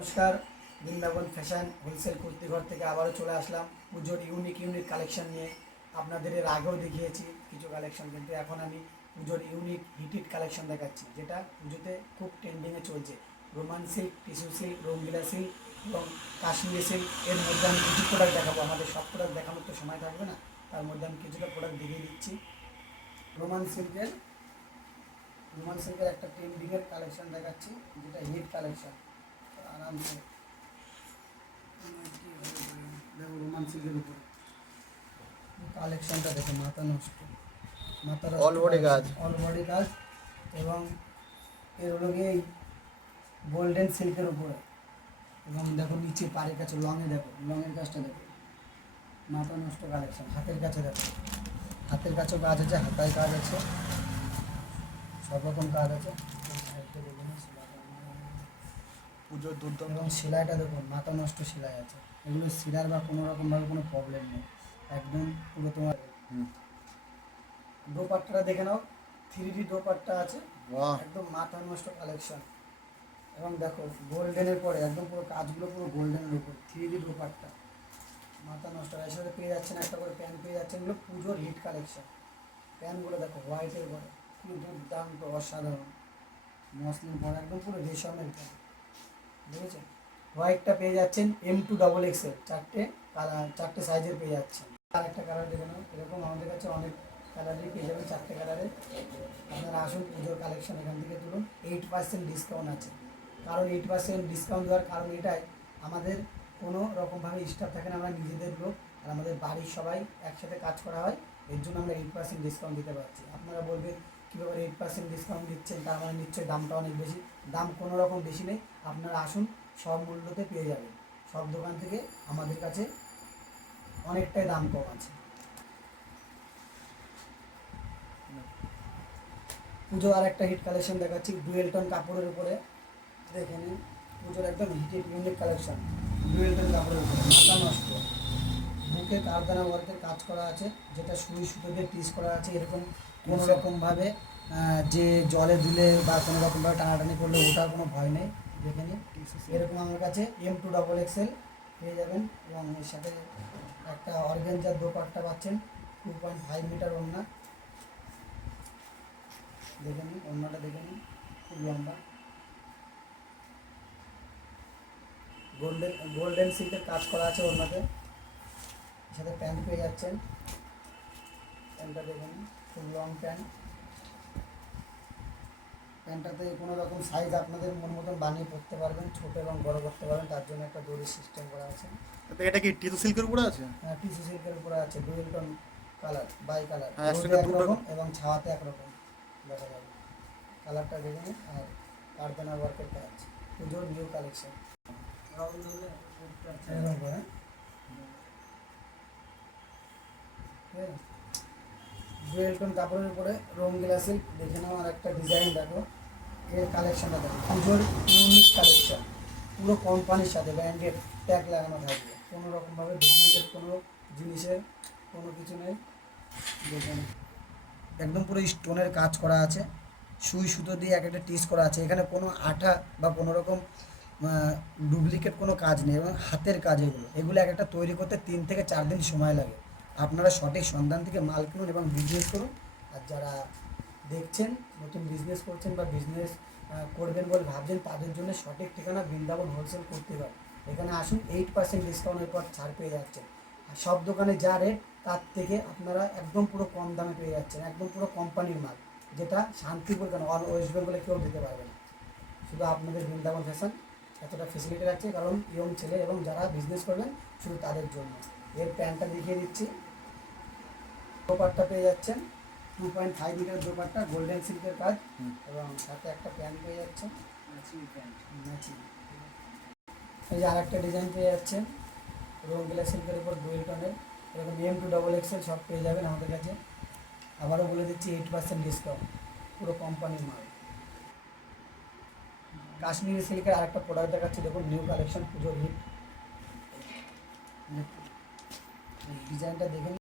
নমস্কার, Vrindavan fashion wholesale কুর্তিঘর থেকে আবারও চলে আসলাম পুজোর ইউনিক কালেকশন নিয়ে। আপনাদের এর আগেও দেখিয়েছি কিছু কালেকশন, কিন্তু এখন আমি পুজোর ইউনিক হিটেড কালেকশন দেখাচ্ছি, যেটা পুজোতে খুব ট্রেন্ডিংয়ে চলছে। রোমান সিল্ক, টিস্যু সিল্ক, রঙ্গিলা সিল্ক এবং কাশ্মীরি সিল্ক। এর মধ্যে আমি কিছু প্রোডাক্ট দেখাবো। আমাদের সব প্রোডাক্ট দেখানোর তো সময় থাকবে না, তার মধ্যে আমি কিছুটা প্রোডাক্ট দেখিয়ে দিচ্ছি। রোমান সিল্কের একটা ট্রেন্ডিংয়ের কালেকশন দেখাচ্ছি, যেটা হিট কালেকশন। আরামসে দেখো রোমান সিল্কের উপরে কালেকশনটা দেখো, মাথা অল বডি কাজ এবং এর হলো গিয়ে গোল্ডেন সিল্কের উপরে। এবং দেখো নিচে পাড়ের কাছে লংয়ে দেখো, লংয়ের কাজটা দেখো, মাথা নষ্ট কালেকশন। হাতের কাছে দেখো, হাতের কাছেও কাজ আছে, হাতায় কাজ আছে, সব রকম কাজ আছে। পুজোর দুর্দান্ত এবং সেলাইটা দেখুন, মাথা নষ্ট সেলাই আছে। এগুলো সিলার বা কোনো রকমভাবে কোনো প্রবলেম নেই, একদম পুরো তোমার। দোপাট্টাটা দেখে নাও, 3D দোপাট্টা আছে, একদম মাথা নষ্ট কালেকশন। এবং দেখো গোল্ডেনের পরে একদম পুরো কাজগুলো পুরো গোল্ডেনের উপর, 3D দোপাট্টা, মাথা নষ্ট। এর সাথে পেয়ে যাচ্ছেন একটা করে প্যান্ট পেয়ে যাচ্ছেন। এগুলো পুজোর হিট কালেকশন। প্যান্টগুলো দেখো হোয়াইটের পরে, খুব দুর্দান্ত অসাধারণ মসলিন পরে, একদম পুরো রেশমের প্যান্ট, বুঝেছেন? হোয়াইটটা পেয়ে যাচ্ছেন M2XXL, চারটে সাইজের পেয়ে যাচ্ছেন। আর একটা কালার দেখে নাও, এরকম আমাদের কাছে অনেক কালারই পেয়ে যাবেন, 4টে কালারে। আপনারা আসুন, পুজোর কালেকশন এখান থেকে তুলুন। 8% ডিসকাউন্ট আছে। কারণ 8% ডিসকাউন্ট দেওয়ার কারণ এটাই, আমাদের কোনো রকমভাবে স্টাফ থাকে না, আমরা নিজেদের লোক, আর আমাদের বাড়ির সবাই একসাথে কাজ করা হয়। এর জন্য আমরা 8% ডিসকাউন্ট দিতে পারছি। আপনারা বলবেন কীভাবে 8% ডিসকাউন্ট দিচ্ছেন, তার মানে নিশ্চয়ই দামটা অনেক বেশি। দাম কোনো রকম বেশি নেই, আপনারা আসুন, সব মূল্যতে পেয়ে যাবেন। সব দোকান থেকে আমাদের কাছে অনেকটাই দাম কম আছে। পুজোর আর একটা হিট কালেকশন দেখাচ্ছি, ডুয়েল টোন কাপড়ের উপরে। দেখে নিন, পুজোর একদম heated unique collection, dual tone কাপড়ের উপরে, মাথা নষ্ট। বুকে কারখানা ওয়ার্কের কাজ করা আছে, যেটা সুই সুতো দিয়ে পিস করা আছে। এরকম কোনো রকমভাবে যে জলে দিলে বা কোনো রকমভাবে টানাটানি করলে ওটার কোনো ভয় নেই। দেখে নিন, এরকম আমার কাছে M2XXL পেয়ে যাবেন। এবং এর সাথে একটা অর্গানজার দোপাট্টা পাচ্ছেন, 2.5 মিটার ওড়না। দেখে নিন ওড়নাটা, দেখে নিন খুব লম্বা, গোল্ডেন সিল্কের কাজ করা আছে ওড়নাতে। এর সাথে প্যান্ট পেয়ে যাচ্ছেন, প্যান্টটা দেখে নিন, খুব লং প্যান্ট। প্যান্টটাতে কোনো রকম সাইজ আপনাদের মন মতন বানিয়ে পরতে পারবেন, ছোটো এবং বড় করতে পারবেন, তার জন্য একটা দড়ির সিস্টেম করা আছে। এটা কি টিস্যু সিল্কের উপরে আছে? হ্যাঁ, টিস্যু সিল্কের উপরে আছে, dual tone colour, bicolour, হ্যাঁ, রোদে একরকম এবং ছাওয়াতে একরকম দেখা যাবে। কালারটা দেখে নিন। আর কারখানা ওয়ার্কের কাজ, পুজোর নিউ কালেকশন। ডুয়েল টোন কাপড়ের উপরে রঙ্গিলা সিল্ক। দেখে নাও আর একটা ডিজাইন দেখো, এর কালেকশনটা দেখো, পুজোর ইউনিক কালেকশন। পুরো কোম্পানির সাথে ব্র্যান্ডেড ট্যাগ লাগানো থাকবে, কোনো রকমভাবে ডুপ্লিকেট কোনো জিনিসের কোনো কিছু নেই। দেখুন একদম পুরো স্টোনের কাজ করা আছে, সুই সুতো দিয়ে এক একটা টিস করা আছে। এখানে কোনো আঠা বা কোনো রকম ডুপ্লিকেট কোনো কাজ নেই, এবং হাতের কাজ। এগুলো এক একটা তৈরি করতে 3 থেকে 4 দিন সময় লাগে। আপনারা সঠিক সন্ধান থেকে মাল কিনুন এবং বিজনেস করুন। আর যারা দেখছেন নতুন বিজনেস করছেন বা বিজনেস করবেন বলে ভাবছেন, তাদের জন্য সঠিক ঠিকানা বৃন্দাবন হোলসেল কুর্তিঘর। এখানে আসুন, 8% ডিসকাউন্টের পর ছাড় পেয়ে যাচ্ছেন। আর সব দোকানে যা রেট, তার থেকে আপনারা একদম পুরো কম দামে পেয়ে যাচ্ছেন, একদম পুরো কোম্পানির মাল, যেটা শান্তিপুর কেন অল ওয়েস্ট বেঙ্গলে কেউ দিতে পারবে না। শুধু আপনাদের বৃন্দাবন ফ্যাশন এতটা ফেসিলিটি রাখছে, কারণ ইয়ং ছেলে এবং যারা বিজনেস করবেন শুধু তাদের জন্য। এর প্যান্টটা দেখিয়ে দিচ্ছি, দোপাট্টা পেয়ে যাচ্ছেন, 2.5 মিটার দোপাট্টা, গোল্ডেন সিল্কের কাজ, এবং সাথে একটা প্যান্ট পেয়ে যাচ্ছেন, ম্যাচিং। এই যে আর একটা ডিজাইন পেয়ে যাচ্ছেন, রঙ্গিলা সিল্কের উপর ডুয়েল টোনের, এরকম M2XXL সব পেয়ে যাবেন আমাদের কাছে। আবারও বলে দিচ্ছি, 8% ডিসকাউন্ট, পুরো কোম্পানির মাল। কাশ্মীরি সিল্কের আরেকটা প্রোডাক্ট দেখাচ্ছি, দেখুন নিউ কালেকশন, পুজোর হিট। ডিজাইনটা দেখে